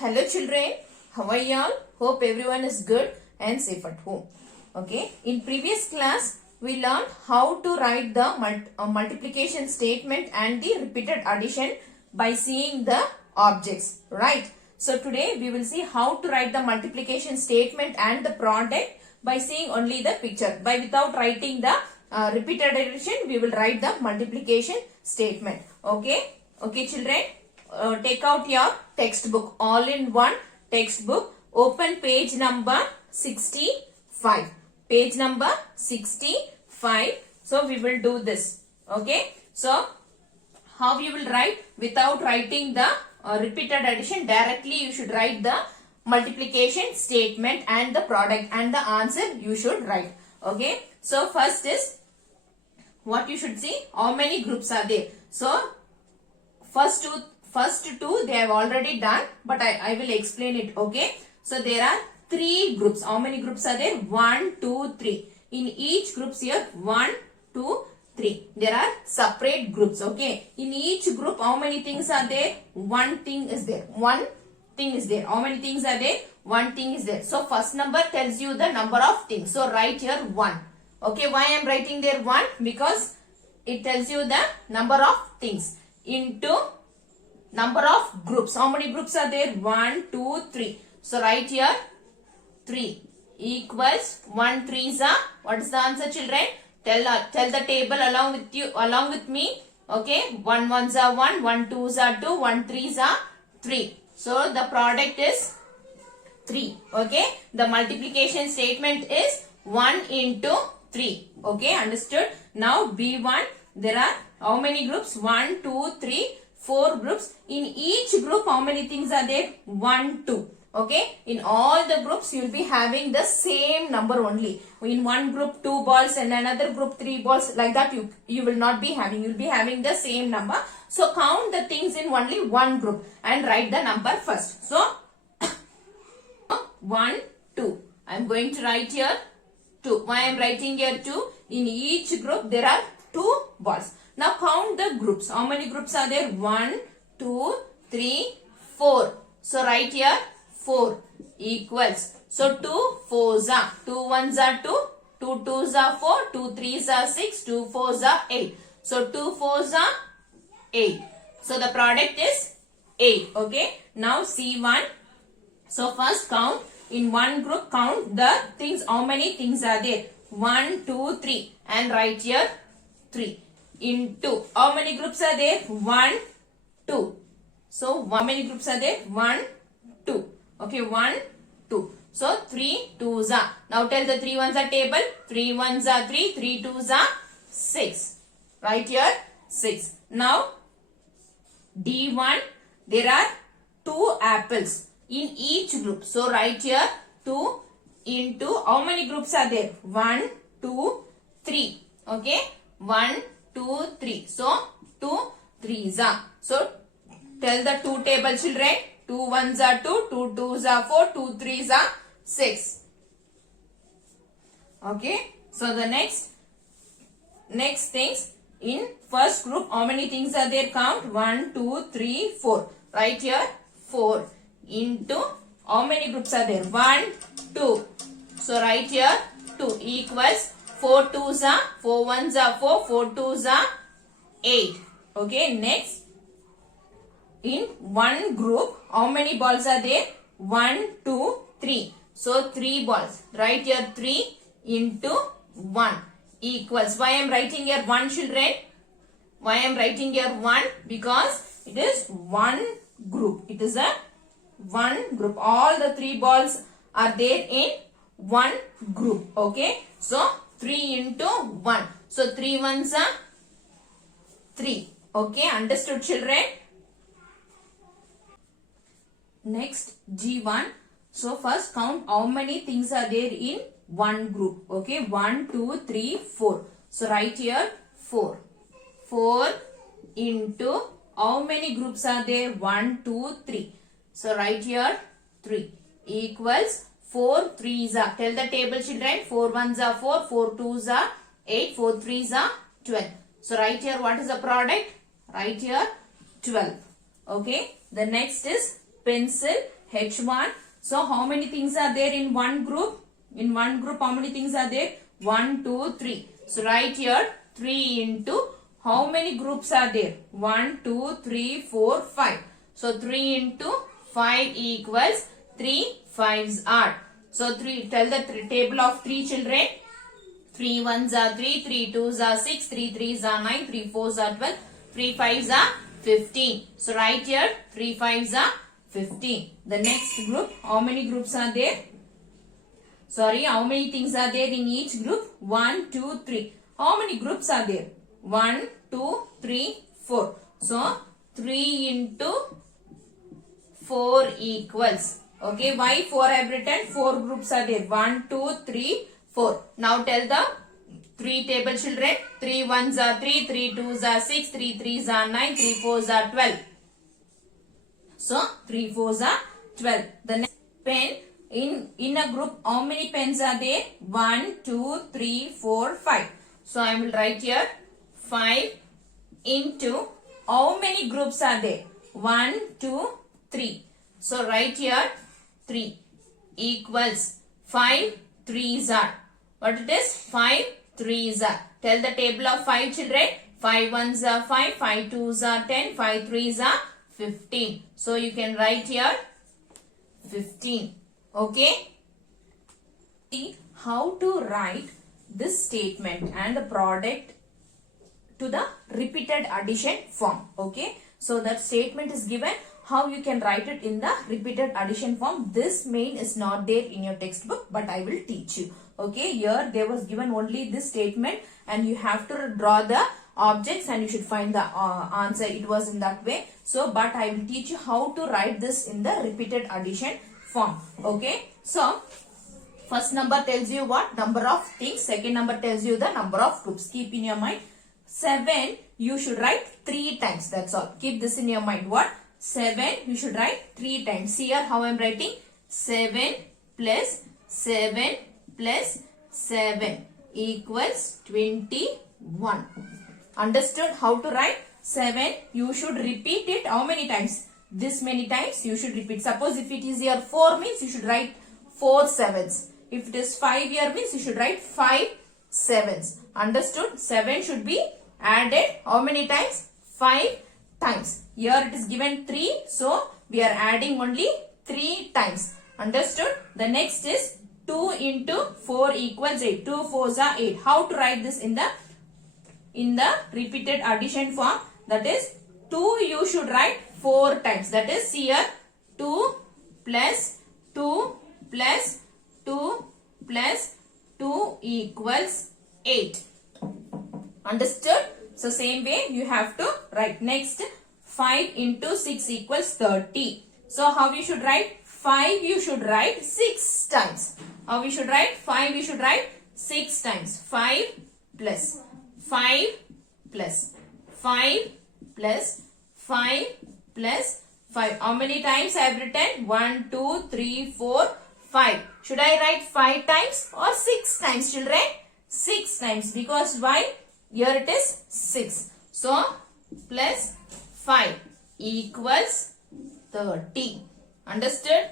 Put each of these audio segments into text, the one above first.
Hello children, how are you all? Hope everyone is good and safe at home. Okay, in previous class we learned how to write the multiplication statement and the repeated addition by seeing the objects, right? So today we will see how to write the multiplication statement and the product by seeing only the picture. Without writing the repeated addition, we will write the multiplication statement. Okay children. Take out your textbook, all-in-one textbook. Open page number 65. Page number 65. So we will do this. Okay. So how you will write? Without writing the repeated addition, directly you should write the multiplication statement and the product and the answer you should write. Okay. So first is what you should see. How many groups are there? So first two they have already done, but I will explain it. Okay. So there are three groups. How many groups are there? 1, 2, 3. In each groups here 1, 2, 3. There are separate groups. Okay. In each group how many things are there? One thing is there. One thing is there. How many things are there? One thing is there. So first number tells you the number of things. So write here 1. Okay. Why I am writing there 1? Because it tells you the number of things into number of groups. How many groups are there? 1, 2, 3. So write here 3 equals 1 3s are. What is the answer, children? Tell the table along with me. Okay. 1 1s are 1, 1 2s are 2, 1 3s are 3. So the product is 3. Okay. The multiplication statement is 1 into 3. Okay. Understood? Now B1, there are how many groups? 1, 2, 3, 4 groups. In each group how many things are there? 1, 2. Okay. In all the groups you will be having the same number only. In one group 2 balls and another group 3 balls. Like that you will not be having. You will be having the same number. So count the things in only one group and write the number first. So 1, 2. I am going to write here 2. Why I am writing here 2? In each group there are 2 balls. Now count the groups. How many groups are there? 1, 2, 3, 4. So write here 4 equals. So 2 4s are. 2 1s are 2. 2 2s are 4. 2 3s are 6. 2 4s are 8. So 2 4s are 8. So the product is 8. Okay. Now C1. So first count. In one group count the things. How many things are there? 1, 2, 3. And write here 3. Into how many groups are there? 1, 2. So how many groups are there? 1, 2. Okay, 1, 2. So 3 2s are. Now tell the 3 1s are table. 3 1s are 3. 3 2s are 6. Right here 6. Now D1, there are 2 apples in each group. So write here 2 into how many groups are there? 1, 2, 3. Okay, 1, 2, 3. So 2 3s are. So tell the 2 table, children. 2 1s are 2, 2 2s are 4, 2 3s are 6. Okay. So the next things in first group, how many things are there? Count 1, 2, 3, 4. Right here 4 into how many groups are there? 1, 2. So write here 2 equals 4 2s are, 4 1s are 4, 4 2s are 8. Okay. Next, in one group, how many balls are there? 1, 2, 3. So 3 balls. Write here 3 into 1 equals. Why I am writing here 1, children? Why I am writing here 1? Because it is one group. It is a one group. All the 3 balls are there in one group. Okay. So 3 into 1. So 3 1s are 3. Okay. Understood, children? Next G1. So first count how many things are there in one group. Okay. 1, 2, 3, 4. So write here 4. 4 into how many groups are there? 1, 2, 3. So write here 3 equals 4 3s are. Tell the table, children. 4 1s are 4, 4 2s are 8, 4 3s are 12. So write here what is the product? Write here 12. Okay. The next is pencil H1. So how many things are there in one group? In one group, how many things are there? 1, 2, 3. So write here 3 into how many groups are there? 1, 2, 3, 4, 5. So 3 into 5 equals 3 5s are. So tell the table of 3 children. 3 1s are 3, 3 2s are 6, 3 3s are 9, 3 4s are 12, 3 5s are 15. So write here 3 5s are 15. The next group, how many groups are there? Sorry, how many things are there in each group? 1, 2, 3. How many groups are there? 1, 2, 3, 4. So 3 into 4 equals. Okay, why 4 I have written? 4 groups are there. 1, 2, 3, 4. Now tell the 3 table children. 3 1s are 3, 3 2s are 6, 3 3s are 9, 3 4s are 12. So 3 4s are 12. The next pen, in a group, how many pens are there? 1, 2, 3, 4, 5. So I will write here 5 into how many groups are there? 1, 2, 3. So write here 3 equals 5 3s are. What it is? 5 3s are. Tell the table of 5 children. 5 1s are 5, 5 2s are 10, 5 3s are 15. So you can write here 15. Okay. See how to write this statement and the product to the repeated addition form. Okay. So that statement is given. How you can write it in the repeated addition form. This main is not there in your textbook, but I will teach you. Okay. Here there was given only this statement and you have to draw the objects and you should find the answer. It was in that way. So, but I will teach you how to write this in the repeated addition form. Okay. So, first number tells you what? Number of things. Second number tells you the number of groups. Keep in your mind. 7 you should write 3 times. That's all. Keep this in your mind. What? 7 you should write 3 times. See here how I am writing. 7 plus 7 plus 7 equals 21. Understood how to write? 7 you should repeat it how many times? This many times you should repeat. Suppose if it is here 4 means you should write 4 7s. If it is 5 here means you should write 5 7s. Understood? 7 should be added how many times? 5 times. Here it is given 3. So we are adding only 3 times. Understood? The next is 2 into 4 equals 8. 2 4s are 8. How to write this in the repeated addition form? That is 2 you should write 4 times. That is here 2 plus 2 plus 2 plus 2 equals 8. Understood? So same way you have to write. Next 5 into 6 equals 30. So how you should write? 5 you should write 6 times. How we should write? 5 you should write 6 times. 5 plus 5 plus 5 plus 5 plus 5. How many times I have written? 1, 2, 3, 4, 5. Should I write 5 times or 6 times, children? 6 times. Because why? Here it is 6. So, plus 5 equals 30. Understood?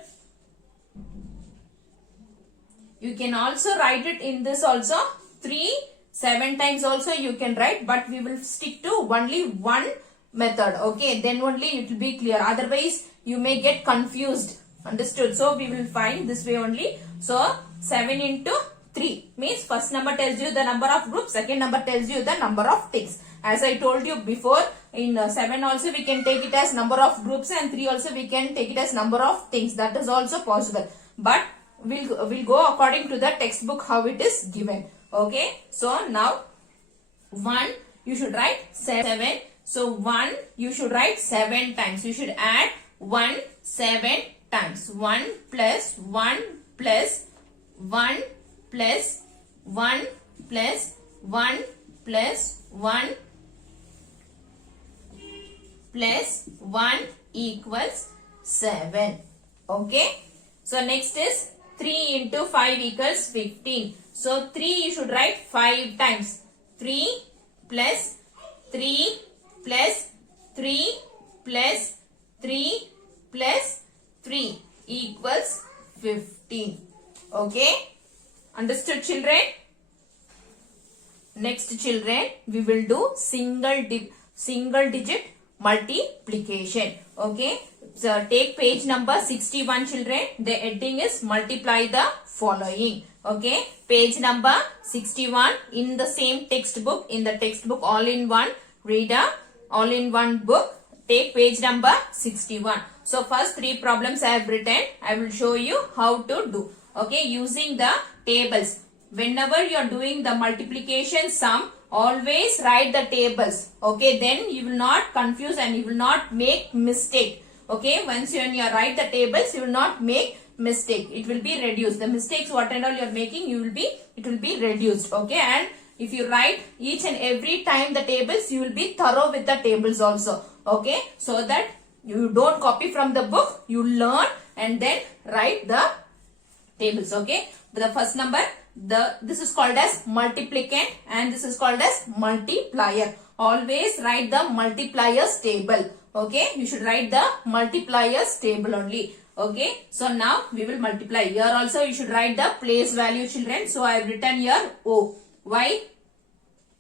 You can also write it in this also. 3, 7 times also you can write. But we will stick to only one method. Okay. Then only it will be clear. Otherwise, you may get confused. Understood? So, we will find this way only. So, 7 into 3 means first number tells you the number of groups. Second number tells you the number of things. As I told you before, in 7 also we can take it as number of groups and 3 also we can take it as number of things. That is also possible. But we'll go according to the textbook how it is given. Okay. So now 1 you should write 7. So 1 you should write 7 times. You should add 1 7 times. 1 plus 1 plus 1 plus 1 plus 1 plus 1 plus 1 equals 7. Okay. So next is 3 into 5 equals 15. So 3 you should write 5 times. 3 plus 3 plus 3 plus 3 plus 3 equals 15. Okay. Understood, children? Next, children, we will do single digit multiplication. Okay. So take page number 61, children. The heading is multiply the following. Okay. Page number 61 in the same textbook. In the textbook all in one. Read a all in one book. Take page number 61. So first 3 problems I have written. I will show you how to do. Okay. Using the tables. Whenever you are doing the multiplication sum, always write the tables. Okay. Then you will not confuse and you will not make mistake. Okay. Once when you write the tables, you will not make mistake. It will be reduced. The mistakes what and all you are making, it will be reduced. Okay. And if you write each and every time the tables, you will be thorough with the tables also. Okay. So that you don't copy from the book, you learn and then write the tables. Okay. The first number, this is called as multiplicand and this is called as multiplier. Always write the multipliers table. Okay. You should write the multipliers table only. Okay. So now we will multiply. Here also you should write the place value, children. So I have written here O. Why?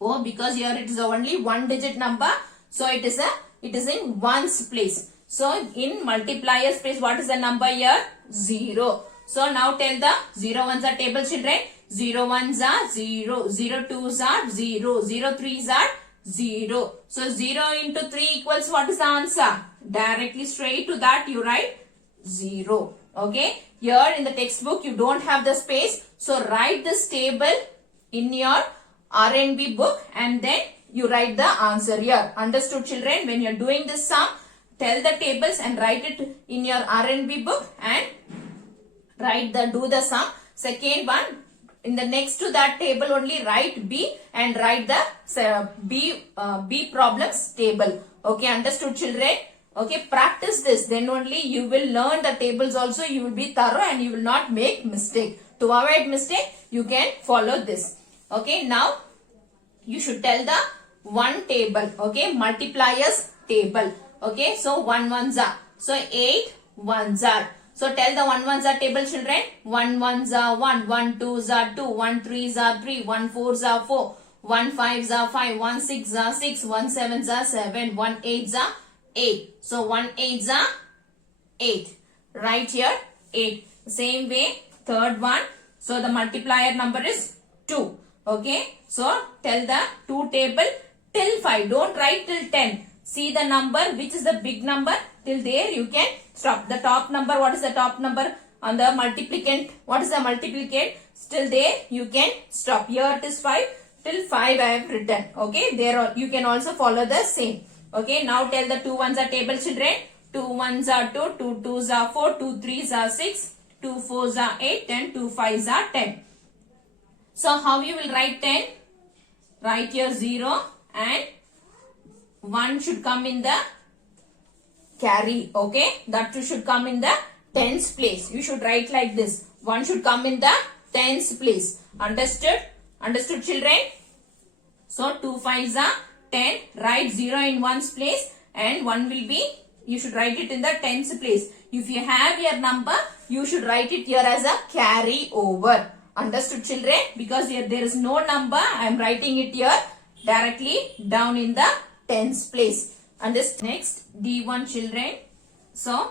O, because here it is only one digit number. So it is in ones place. So in multipliers place, what is the number here? 0. So now tell the 0 ones are table, children. 0 ones are 0. 0 twos are 0. 0 threes are 0. So 0 into 3 equals what is the answer? Directly straight to that you write 0. Okay. Here in the textbook you don't have the space. So write this table in your RNB book and then you write the answer here. Understood, children? When you are doing this sum, tell the tables and write it in your RNB book and do the sum. Second one, in the next to that table only write B and write the B problems table. Okay, understood, children? Okay, practice this. Then only you will learn the tables also. You will be thorough and you will not make mistake. To avoid mistake, you can follow this. Okay, now you should tell the one table. Okay, multipliers table. Okay, so 1 ones are. So 8 ones are. So tell the 1 ones are table, children. 1 ones are 1, 1 twos are 2, 1 threes are 3, 1 fours are 4, 1 fives are 5, 1 six are 6, 1 sevens are 7, 1 eights are 8. So 1 eights are 8. Write here 8. Same way, third one. So the multiplier number is 2. Okay. So tell the 2 table till 5. Don't write till 10. See the number which is the big number. Till there you can stop. The top number, what is the top number on the multiplicand? What is the multiplicand? Still there you can stop. Here it is 5. Till 5 I have written. Okay. There you can also follow the same. Okay. Now tell the 2 ones are table, children. 2 ones are 2. 2 twos are 4. 2 threes are 6. 2 fours are 8. And 2 fives are 10. So how you will write 10? Write here 0 and 1 should come in the carry. Okay. That 2 should come in the tens place. You should write like this. 1 should come in the tens place. Understood? Understood, children? So 2 fives are 10. Write 0 in 1's place and 1 will be, you should write it in the tens place. If you have your number, you should write it here as a carry over. Understood, children? Because here there is no number. I am writing it here directly down in the tens place. And this next D1, children. So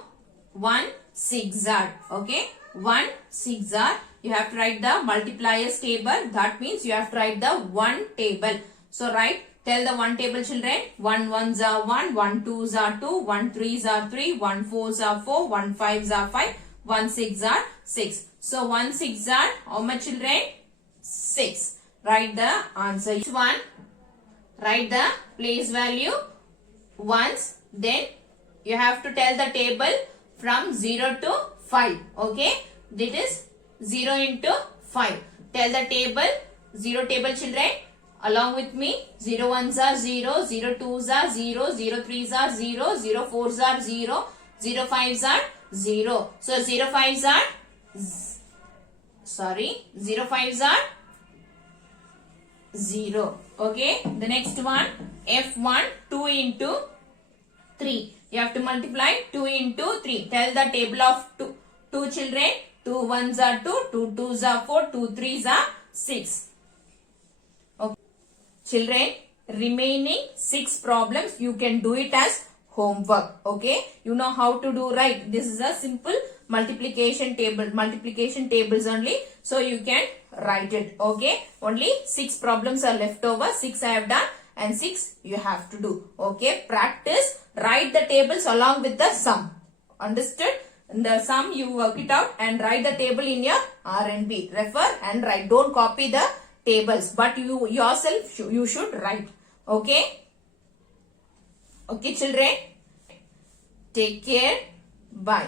1 6 are. Okay. 1 6 are. You have to write the multipliers table. That means you have to write the 1 table. So write, tell the 1 table, children. 1 ones are 1. 1 twos are 2. 1 threes are 3. 1 fours are 4. 1 fives are 5. 1 six are 6. So 1 6 are how much, children? 6. Write the answer. Each one, write the place value once. Then you have to tell the table from 0 to 5. Okay. This is 0 into 5. Tell the table. 0 table, children. Along with me. 0 ones are 0. 0 twos are 0. 0 threes are 0. 0 fours are 0. 0 fives are 0. So 0 fives are 0 fives are 0. Okay. The next one, F1, 2 into 3. You have to multiply 2 into 3. Tell the table of 2 2 children. 2 ones are 2, 2 twos are 4, 2 threes are 6. Okay. Children, remaining 6 problems you can do it as homework. Okay. You know how to do, right? This is a simple multiplication table. Multiplication tables only. So you can write it. Okay. Only 6 problems are left over. 6 I have done and 6 you have to do. Okay. Practice. Write the tables along with the sum. Understood? In the sum you work it out and write the table in your R&B. Refer and write. Don't copy the tables, but you yourself you should write. Okay? Okay children? Take care. Bye.